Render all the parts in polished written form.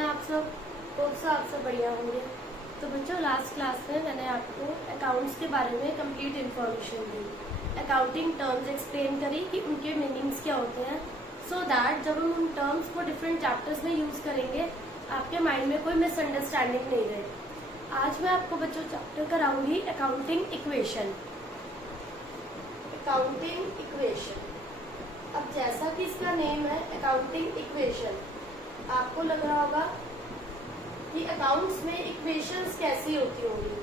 हैं आप सब? आप सब बढ़िया होंगे। तो बच्चों, लास्ट क्लास में मैंने आपको अकाउंट्स के बारे में कंप्लीट इन्फॉर्मेशन दी, अकाउंटिंग टर्म्स एक्सप्लेन करी कि उनके मीनिंग्स क्या होते हैं, सो दैट जब हम उन टर्म्स को डिफरेंट चैप्टर्स में यूज करेंगे आपके माइंड में कोई मिसअंडरस्टैंडिंग नहीं रहे। आज मैं आपको बच्चों चैप्टर कराऊंगी अकाउंटिंग इक्वेशन। अकाउंटिंग इक्वेशन, अब जैसा कि इसका नेम है अकाउंटिंग इक्वेशन, आपको लग रहा होगा कि अकाउंट्स में इक्वेशंस कैसी होती होंगी।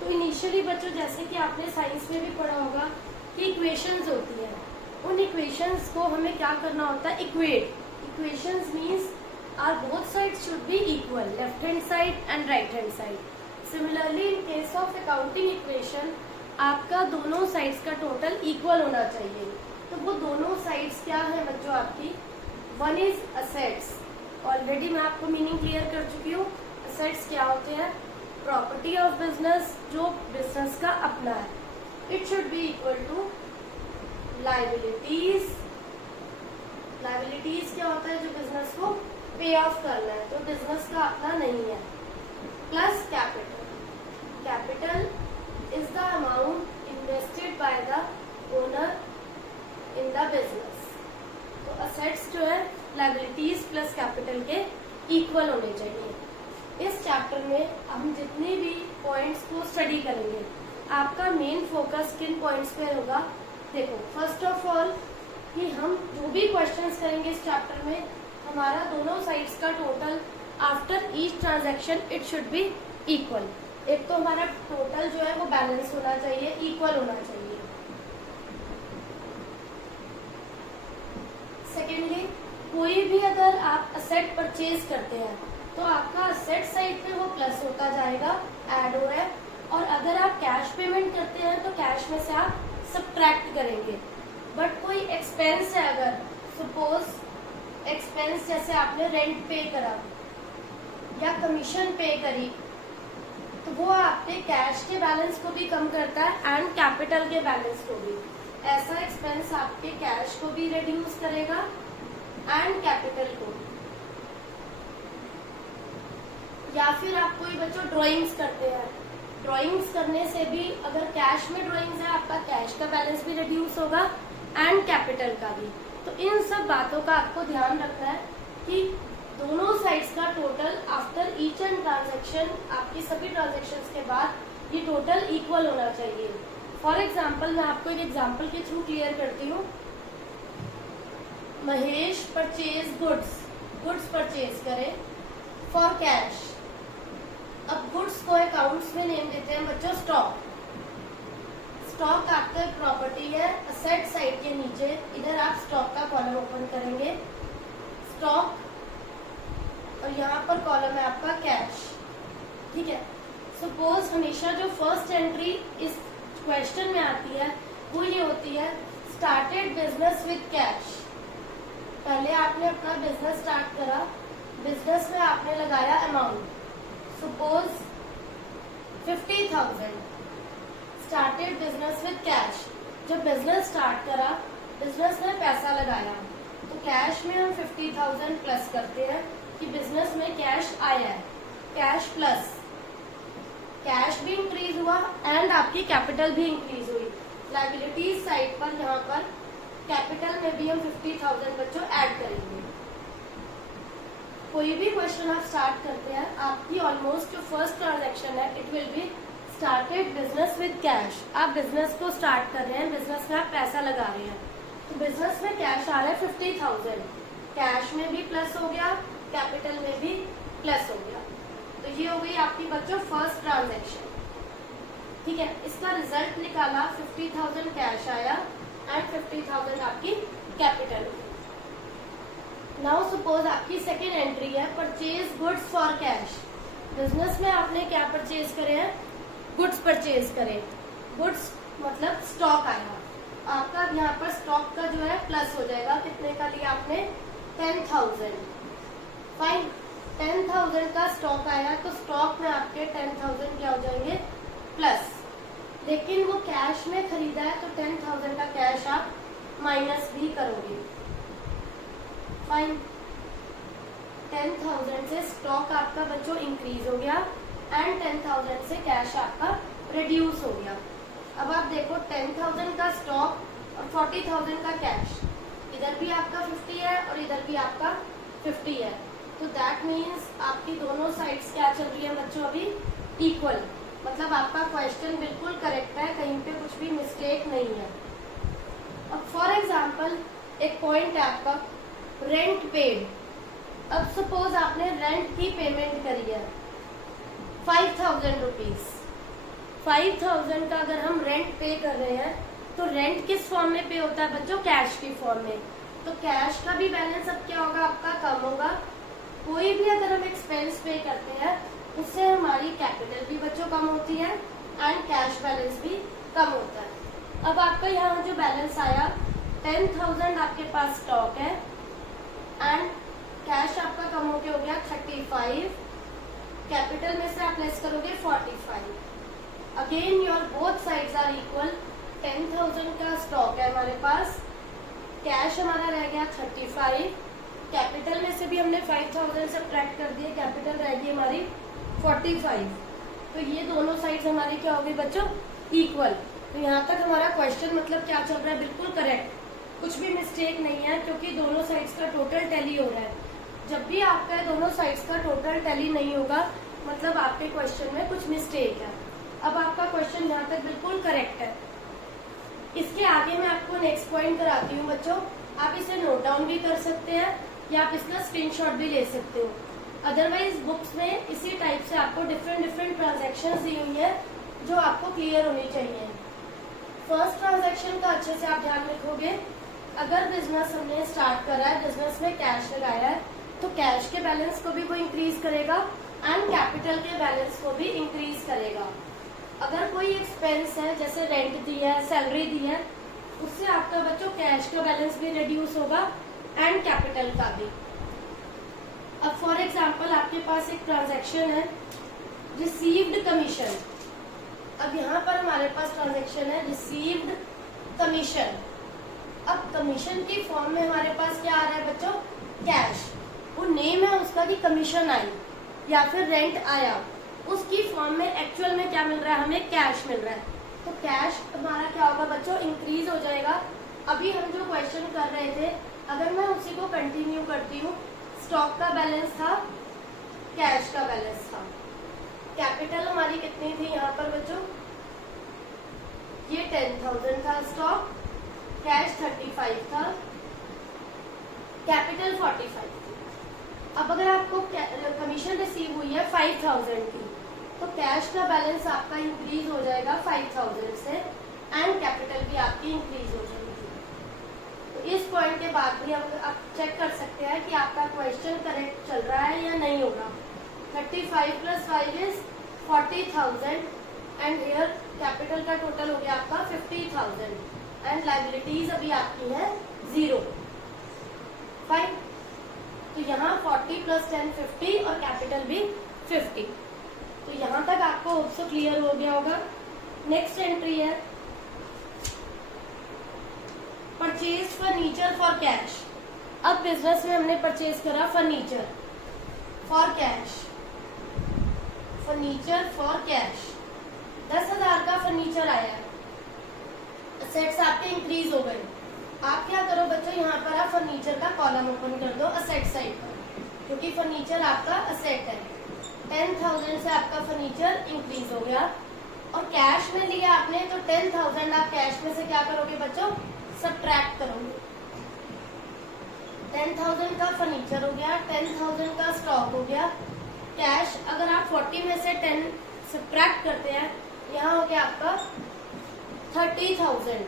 तो इनिशियली बच्चों, जैसे कि आपने साइंस में भी पढ़ा होगा कि इक्वेशंस होती हैं, उन इक्वेशंस को हमें क्या करना होता है, equate. Equations means are both sides should be equal, left hand side and right hand side. Similarly in case of accounting equation, आपका दोनों साइड्स का टोटल इक्वल होना चाहिए। तो वो दोनों साइड्स क्या है बच्चों आपकी? वन इज असेट्स, ऑलरेडी मैं आपको मीनिंग क्लियर कर चुकी हूँ। असेट्स क्या होते हैं? प्रॉपर्टी ऑफ बिजनेस, जो बिजनेस का अपना है। It should be equal to liabilities. Liabilities क्या होता है? जो बिजनेस को पे ऑफ करना है, तो बिजनेस का अपना नहीं है, plus capital. Capital is the amount invested by the owner in the business. तो असेट्स जो है लायबिलिटीज प्लस कैपिटल के इक्वल होने चाहिए। इस चैप्टर में हम जितने भी पॉइंट्स को स्टडी करेंगे, आपका मेन फोकस किन पॉइंट्स पे होगा? देखो, फर्स्ट ऑफ ऑल कि हम जो भी क्वेश्चंस करेंगे इस चैप्टर में, हमारा दोनों साइड्स का total after each transaction it should be equal. एक तो हमारा टोटल जो है वो बैलेंस होना चाहिए, इक्वल होना चाहिए। सेकेंडली, कोई भी अगर आप असेट परचेज करते हैं तो आपका असेट साइड पे वो प्लस होता जाएगा, ऐड हो है, और अगर आप कैश पेमेंट करते हैं तो कैश में से आप सब्ट्रैक्ट करेंगे। बट कोई एक्सपेंस है, अगर सपोज एक्सपेंस जैसे आपने रेंट पे करा या कमीशन पे करी, तो वो आपके कैश के बैलेंस को भी कम करता है एंड कैपिटल के बैलेंस को भी। ऐसा एक्सपेंस आपके कैश को भी रिड्यूस करेगा एंड कैपिटल को। या फिर आप कोई बच्चों ड्राइंग्स करते हैं, ड्राइंग्स करने से भी अगर कैश में ड्राइंग्स है, आपका कैश का बैलेंस भी रिड्यूस होगा एंड कैपिटल का भी। तो इन सब बातों का आपको ध्यान रखना है कि दोनों साइड्स का total after each and transaction, आपकी सभी ट्रांजेक्शन्स के बाद ये टोटल इक्वल होना चाहिए। फॉर एग्जाम्पल, मैं आपको एक एग्जाम्पल के थ्रू क्लियर करती हूँ। महेश परचेज गुड्स परचेज करे फॉर कैश। अब गुड्स को अकाउंट्स में नेम देते हैं बच्चों स्टॉक। स्टॉक आपका प्रॉपर्टी है, असेट साइड के नीचे इधर आप स्टॉक का कॉलम ओपन करेंगे, स्टॉक, और यहाँ पर कॉलम है आपका कैश। ठीक है। सपोज हमेशा जो फर्स्ट एंट्री इस क्वेश्चन में आती है वो ये होती है, स्टार्टेड बिजनेस विद कैश। पहले आपने अपना बिजनेस स्टार्ट करा, बिजनेस में आपने लगाया amount, suppose 50,000। Started business with cash, जब बिजनेस स्टार्ट करा, बिजनेस में पैसा लगाया, तो कैश में हम 50,000 प्लस करते हैं कि बिजनेस में कैश आया है, कैश प्लस कैश भी इंक्रीज हुआ एंड आपकी कैपिटल भी इंक्रीज हुई। लायबिलिटीज साइड पर यहाँ पर कैपिटल में भी हम 50,000 बच्चों ऐड करेंगे। कोई भी क्वेश्चन आप स्टार्ट करते हैं, आपकी ऑलमोस्ट जो फर्स्ट ट्रांजैक्शन है it will be started business with cash. आप बिजनेस को स्टार्ट कर रहे हैं, बिजनेस में आप पैसा लगा रहे हैं, तो बिजनेस में कैश आ रहा है 50,000, कैश में भी प्लस हो गया, कैपिटल में भी प्लस हो गया। तो ये हो गई आपकी बच्चों फर्स्ट ट्रांजैक्शन। ठीक है, इसका रिजल्ट निकाला, 50,000 कैश आया एंड 50,000 आपकी कैपिटल। नाउ सपोज आपकी सेकेंड एंट्री है, purchase goods for cash. Business में आपने क्या परचेज करे हैं? गुड्स परचेज करे। गुड्स मतलब स्टॉक आया आपका, यहाँ पर स्टॉक का जो है प्लस हो जाएगा। कितने का लिया आपने? 10,000। फाइन, 10,000 का स्टॉक आया, तो स्टॉक में आपके 10,000 क्या हो जाएंगे? प्लस। लेकिन वो कैश में खरीदा है, तो 10,000 का कैश आप माइनस भी करोगे। फाइन। 10,000 से स्टॉक आपका बच्चों इंक्रीज हो गया एंड 10,000 से कैश आपका रिड्यूस हो गया। अब आप देखो 10,000 का स्टॉक और 40,000 का कैश, इधर भी आपका 50 है और इधर भी आपका 50 है, तो दैट मीन्स आपकी दोनों साइड्स क्या चल रही है बच्चों, अभी इक्वल। मतलब आपका क्वेश्चन बिल्कुल करेक्ट है, कहीं पे कुछ भी मिस्टेक नहीं है। अब फॉर एग्जाम्पल एक पॉइंट है आपका रेंट पेड। अब सपोज आपने रेंट की पेमेंट करी है 5,000 रुपीज। 5,000 का अगर हम रेंट पे कर रहे हैं तो रेंट किस फॉर्म में पे होता है बच्चों, कैश की फॉर्म में। तो कैश का भी बैलेंस अब क्या होगा आपका, कम होगा। कोई भी अगर हम एक्सपेंस पे करते हैं उससे हमारी कैपिटल भी बच्चों कम होती है एंड कैश बैलेंस भी कम होता है। अब आपका यहाँ जो बैलेंस आया 10,000 आपके पास स्टॉक है एंड कैश आपका कम हो गया 35, कैपिटल में से आप लेस करोगे 45। Again your both sides are equal. 10,000 का स्टॉक है हमारे पास, कैश हमारा रह गया 35, कैपिटल में से भी हमने 5,000 सब्ट्रैक्ट कर दिए, कैपिटल रह गई हमारी 45। तो ये दोनों साइड्स हमारी क्या होगी बच्चों, इक्वल। तो यहाँ तक हमारा क्वेश्चन मतलब क्या चल रहा है, बिल्कुल करेक्ट, कुछ भी मिस्टेक नहीं है, क्योंकि दोनों साइड्स का टोटल टैली हो रहा है। जब भी आपका दोनों साइड्स का टोटल टैली नहीं होगा मतलब आपके क्वेश्चन में कुछ मिस्टेक है। अब आपका क्वेश्चन यहाँ तक बिल्कुल करेक्ट है। इसके आगे मैं आपको नेक्स्ट पॉइंट कराती हूँ बच्चों, आप इसे नोट डाउन भी कर सकते हैं या आप इसका स्क्रीनशॉट भी ले सकते हो। अदरवाइज बुक्स में इसी टाइप से आपको डिफरेंट ट्रांजैक्शंस दी हुई है जो आपको क्लियर होनी चाहिए। फर्स्ट ट्रांजैक्शन का अच्छे से आप ध्यान रखोगे। अगर बिजनेस हमने स्टार्ट करा है, बिजनेस में कैश लगाया है, तो कैश के बैलेंस को भी वो इंक्रीज करेगा एंड कैपिटल के बैलेंस को भी इंक्रीज करेगा। अगर कोई एक्सपेंस है जैसे रेंट दी है, सैलरी दी है, उससे आपका बच्चों कैश का बैलेंस भी रिड्यूस होगा एंड कैपिटल का भी। अब फॉर एग्जांपल आपके पास एक ट्रांजैक्शन है रिसीव्ड कमीशन। अब यहाँ पर हमारे पास ट्रांजैक्शन है रिसीव्ड कमीशन। अब कमीशन की फॉर्म में हमारे पास क्या आ रहा है बच्चों, कैश। वो नेम है उसका कि कमीशन आई या फिर रेंट आया, उसकी फॉर्म में एक्चुअल में क्या मिल रहा है, हमें कैश मिल रहा है। तो कैश हमारा क्या होगा बच्चों, इंक्रीज हो जाएगा। अभी हम जो क्वेश्चन कर रहे थे, अगर मैं उसी को कंटिन्यू करती हूँ, स्टॉक का बैलेंस था, कैश का बैलेंस था, कैपिटल हमारी कितनी थी यहाँ पर बच्चों, ये 10,000 था स्टॉक, कैश 35 था, कैपिटल 45 थी। अब अगर आपको कमीशन रिसीव हुई है 5,000 की, तो कैश का बैलेंस आपका इंक्रीज हो जाएगा 5,000 से एंड कैपिटल भी आपकी इंक्रीज हो जाएगी। तो इस पॉइंट के बाद भी हम आप चेक कर सकते हैं कि आपका क्वेश्चन करेक्ट चल रहा है या नहीं होगा। 35 + 5 इज 40,000 एंड हियर कैपिटल का टोटल हो गया आपका 50,000 एंड लायबिलिटीज अभी आपकी है 0। फाइन, तो यहाँ 40 + 10 50 और कैपिटल भी 50। तो यहाँ तक आपको होप सो क्लियर हो गया होगा। नेक्स्ट एंट्री है परचेज फर्नीचर फॉर कैश। अब बिजनेस में हमने परचेज करा furniture for cash, furniture for cash 10,000 का फर्नीचर आया, असेट्स आपके इंक्रीज हो गए। आप क्या करो बच्चों, यहाँ पर आप फर्नीचर का कॉलम ओपन कर दो असेट साइड पर, क्योंकि फर्नीचर आपका असेट है। 10,000 से आपका फर्नीचर इंक्रीज हो गया और कैश में लिया आपने, तो 10,000 आप कैश में से क्या करोगे बच्चों, सब्ट्रैक्ट करोगे। 10,000 का फर्नीचर हो गया, 10,000 का स्टॉक हो गया, कैश अगर आप 40 में से 10 सब्ट्रैक्ट करते हैं, यहाँ हो गया आपका 30,000।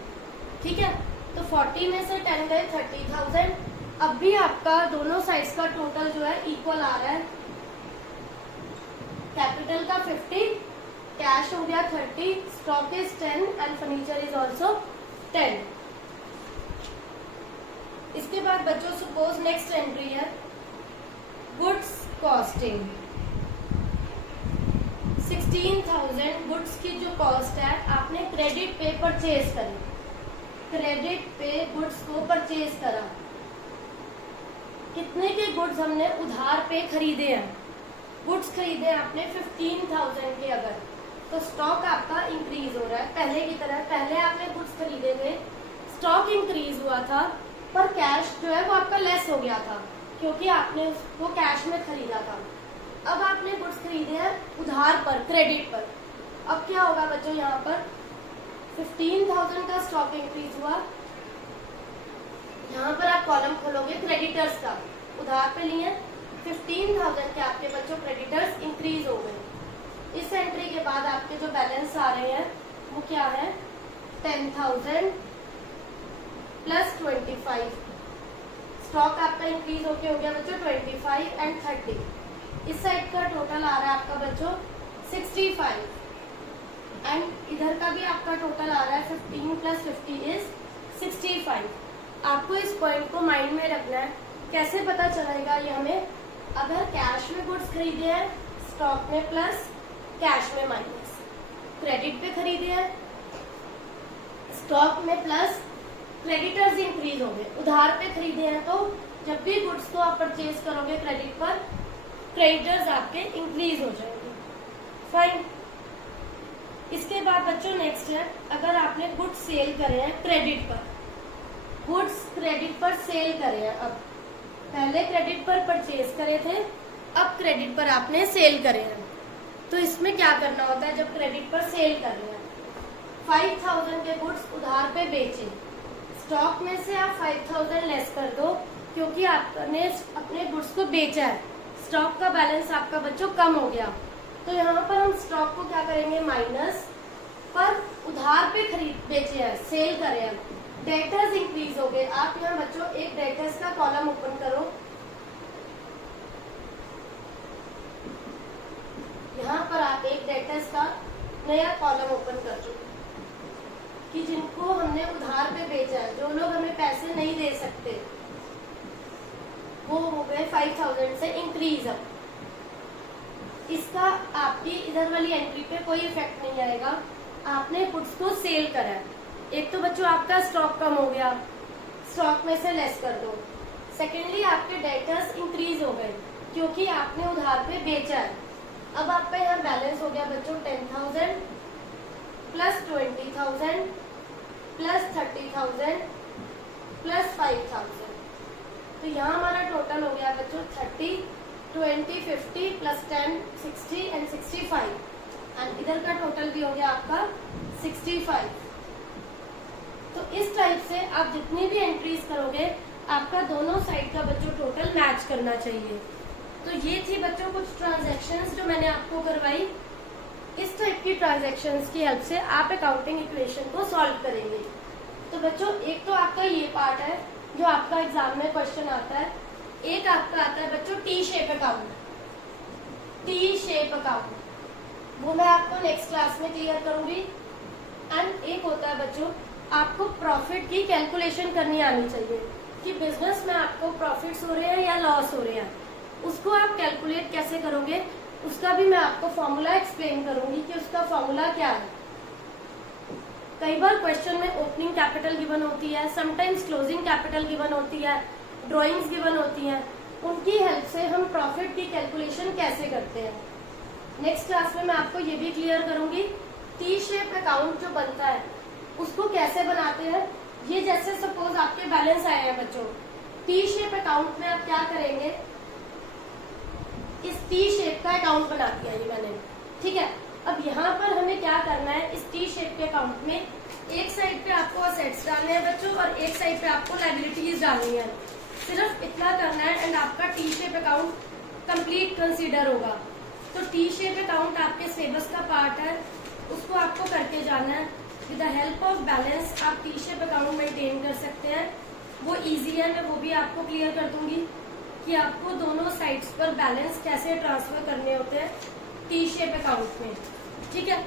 ठीक है, तो 40 में से 10 गए 30,000। अब भी आपका दोनों साइड्स का टोटल जो है इक्वल आ रहा है। कैपिटल का 50, कैश हो गया 30, stock is 10 and furniture is also 10। इसके बाद बच्चों सपोज नेक्स्ट एंट्री है गुड्स कॉस्टिंग। 16,000 गुड्स की जो कॉस्ट है आपने क्रेडिट पे परचेज करी, क्रेडिट पे गुड्स को परचेज करा। कितने के गुड्स हमने उधार पे खरीदे हैं, गुड्स खरीदे आपने 15,000 के, अगर तो स्टॉक आपका इंक्रीज हो रहा है पहले की तरह। पहले आपने गुड्स खरीदे थे, स्टॉक इंक्रीज हुआ था, पर कैश जो है वो आपका लेस हो गया था क्योंकि आपने उसको कैश में खरीदा था। अब आपने गुड्स खरीदे हैं उधार पर, क्रेडिट पर। अब क्या होगा बच्चों, यहाँ पर 15,000 का स्टॉक इंक्रीज हुआ, यहाँ पर आप कॉलम खोलोगे क्रेडिटर्स का, उधार पे लिए 15,000 के आपके बच्चों क्रेडिटर्स इंक्रीज हो गए। इस एंट्री के बाद आपके जो बैलेंस आ रहे हैं वो क्या है, 10,000 प्लस 25। स्टॉक आपका इंक्रीज होके हो गया बच्चों 25 एंड 30। इस साइड का टोटल आ रहा है आपका बच्चों 65 एंड इधर का भी आपका टोटल आ रहा है 15 प्लस 50 इज 65। आपको इस पॉइंट को माइंड में रखना है। कैसे पता चलेगा ये हमें, अगर कैश में गुड्स खरीदे हैं स्टॉक में प्लस, कैश में माइनस, क्रेडिट पे खरीदे हैं स्टॉक में प्लस, क्रेडिटर्स इंक्रीज हो गए। उधार पे खरीदे हैं तो जब भी गुड्स को आप परचेज करोगे क्रेडिट पर, क्रेडिटर्स आपके इंक्रीज हो जाएंगे। फाइन। इसके बाद बच्चों नेक्स्ट है, अगर आपने गुड्स सेल करे हैं क्रेडिट पर, गुड्स क्रेडिट पर सेल करे हैं, अब पहले क्रेडिट पर परचेज करे थे, अब क्रेडिट पर आपने सेल करे हैं, तो इसमें क्या करना होता है जब क्रेडिट पर सेल कर रहे हैं, 5,000 के गुड्स उधार पे बेचे, स्टॉक में से आप 5,000 लेस कर दो क्योंकि आपने अपने गुड्स को बेचा है, स्टॉक का बैलेंस आपका बच्चों कम हो गया। तो यहाँ पर हम स्टॉक को क्या करेंगे माइनस, पर उधार पे खरीद बेचे हैं, सेल करे हैं, डेटर्स इंक्रीज हो गए। आप यहाँ बच्चों एक डेटर्स का कॉलम ओपन करो, यहाँ पर आप एक डेटर्स का नया कॉलम ओपन कर दो कि जिनको हमने उधार पे बेचा है, जो लोग हमें पैसे नहीं दे सकते, वो हो गए 5,000 से इंक्रीज। अब इसका आपकी इधर वाली एंट्री पे कोई इफेक्ट नहीं आएगा, आपने गुड्स को सेल करा है। एक तो बच्चों आपका स्टॉक कम हो गया, स्टॉक में से लेस कर दो। सेकेंडली आपके डेटर्स इंक्रीज हो गए क्योंकि आपने उधार पे बेचा है। अब आपका यहाँ बैलेंस हो गया बच्चों 10,000 प्लस 20,000 प्लस 30,000 प्लस 5,000। तो यहाँ हमारा टोटल हो गया बच्चों 30, 20, 50 प्लस 10, 60 एंड 65 एंड इधर का टोटल भी हो गया आपका 65। तो इस टाइप से आप जितनी भी एंट्रीज करोगे आपका दोनों साइड का बच्चों टोटल मैच करना चाहिए। तो ये थी बच्चों कुछ ट्रांजैक्शंस जो मैंने आपको करवाई। इस टाइप की ट्रांजैक्शंस की हेल्प से आप अकाउंटिंग इक्वेशन को सॉल्व करेंगे। तो बच्चों एक तो आपका ये पार्ट है जो आपका एग्जाम में क्वेश्चन आता है, एक आपका आता है बच्चों T shape account, T shape account, वो मैं आपको नेक्स्ट क्लास में क्लियर करूंगी। एंड एक होता है बच्चों आपको प्रॉफिट की कैलकुलेशन करनी आनी चाहिए कि बिजनेस में आपको प्रॉफिट्स हो रहे हैं या लॉस हो रहे हैं, उसको आप कैलकुलेट कैसे करोगे, उसका भी मैं आपको फॉर्मूला एक्सप्लेन करूंगी कि उसका फॉर्मूला क्या है। कई बार क्वेश्चन में ओपनिंग कैपिटल गिवन होती है, समटाइम्स क्लोजिंग कैपिटल गिवन होती है, ड्राइंग्स गिवन होती हैं, उनकी हेल्प से हम प्रॉफिट की कैलकुलेशन कैसे करते हैं। नेक्स्ट क्लास में मैं आपको ये भी क्लियर करूंगी टी शेप अकाउंट जो बनता है उसको कैसे बनाते हैं। ये जैसे सपोज आपके बैलेंस आए हैं बच्चों, टी शेप अकाउंट में आप क्या करेंगे, इस टी शेप का अकाउंट बना दिया ये मैंने, ठीक है। अब यहाँ पर हमें क्या करना है, इस टी शेप के अकाउंट में एक साइड पे आपको असेट्स डालने हैं बच्चों और एक साइड पे आपको लायबिलिटीज डालनी है, सिर्फ इतना करना है एंड आपका T shape account complete consider होगा। तो टी शेप अकाउंट आपके सिलेबस का पार्ट है, उसको आपको करके जाना है। With the help of balance आप टी शेप अकाउंट मेंटेन कर सकते हैं, वो इजी है, मैं वो भी आपको क्लियर कर दूंगी कि आपको दोनों साइड्स पर बैलेंस कैसे ट्रांसफर करने होते हैं टी शेप अकाउंट में, ठीक है।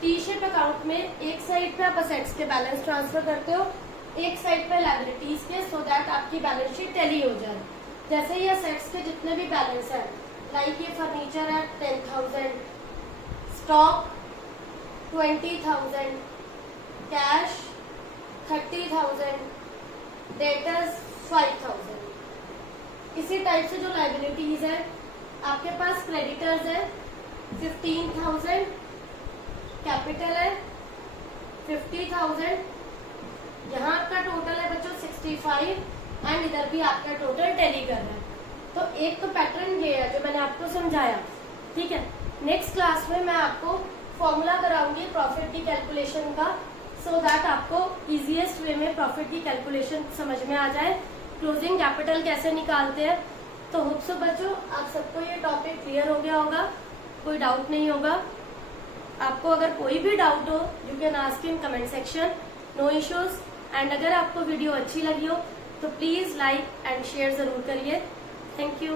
टी शेप अकाउंट में एक साइड पे आप असेट्स के बैलेंस ट्रांसफर करते हो, एक साइड पे लायबिलिटीज के, सो दैट आपकी बैलेंस शीट टैली हो जाए। जैसे ये असेट्स के जितने भी बैलेंस है, लाइक ये फर्नीचर है 10,000, स्टॉक 20,000, कैश 30,000, डेटर्स 5,000, इसी टाइप से जो लाइबिलिटीज है, आपके पास क्रेडिटर्स है 15,000, कैपिटल है 50,000, यहाँ आपका टोटल है बच्चों 65 एंड इधर भी आपका टोटल टैली कर रहा है। तो एक तो पैटर्न ये है जो मैंने आपको समझाया, ठीक है। नेक्स्ट क्लास में मैं आपको फॉर्मूला कराऊंगी प्रॉफिट की कैलकुलेशन का, सो दैट आपको इजीएस्ट वे में प्रॉफिट की कैलकुलेशन समझ में आ जाए, क्लोजिंग कैपिटल कैसे निकालते हैं। तो होप सो बच्चों आप सबको ये टॉपिक क्लियर हो गया होगा, कोई डाउट नहीं होगा। आपको अगर कोई भी डाउट हो you can ask in comment section, no issues. And अगर आपको वीडियो अच्छी लगी हो तो प्लीज लाइक एंड शेयर जरूर करिए। Thank you.